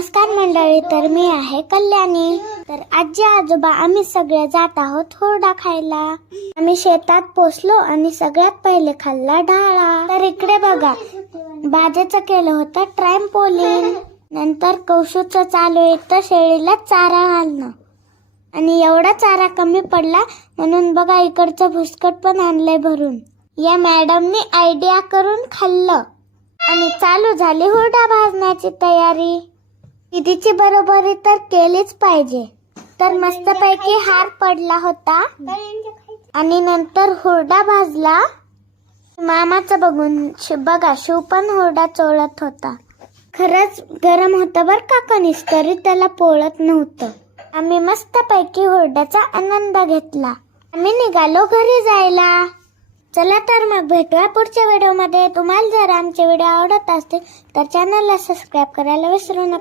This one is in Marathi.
नमस्कार मंडळी, तर मी आहे कल्याणी. तर आजी आजोबा आम्ही सगळे जात आहोत हुरडा खायला. आम्ही शेतात पोचलो आणि सगळ्यात पहिले खाल्ला ढाळा. तर इकडे बघा, बाजेचं केलं होतं ट्रॅम्पोलिन. नंतर कौशूचं चालू येतं शेळीला चारा घालणं. आणि एवढा चारा कमी पडला म्हणून बघा इकडचं भुसकट पण आणलंय भरून. या मॅडमनी आयडिया करून खाल्लं आणि चालू झाली हुरडा भाजण्याची तयारी. दीदीची बरोबरी तर केलीच पाहिजे. तर मस्तपैकी हार पडला होता आणि नंतर हुरडा भाजला. मामाचं बघून बघा शिव पण हुरडा चोळत होता. खरंच गरम होतं बर का, कणीस तरी त्याला पोळत नव्हतं. आम्ही मस्तपैकी हुरड्याचा आनंद घेतला. आम्ही निघालो घरी जायला. चला तर मग भेटूया पुढच्या व्हिडिओमध्ये. तुम्हाला जर आमचे व्हिडिओ आवडत असतील तर चॅनलला सबस्क्राईब करायला विसरू नका.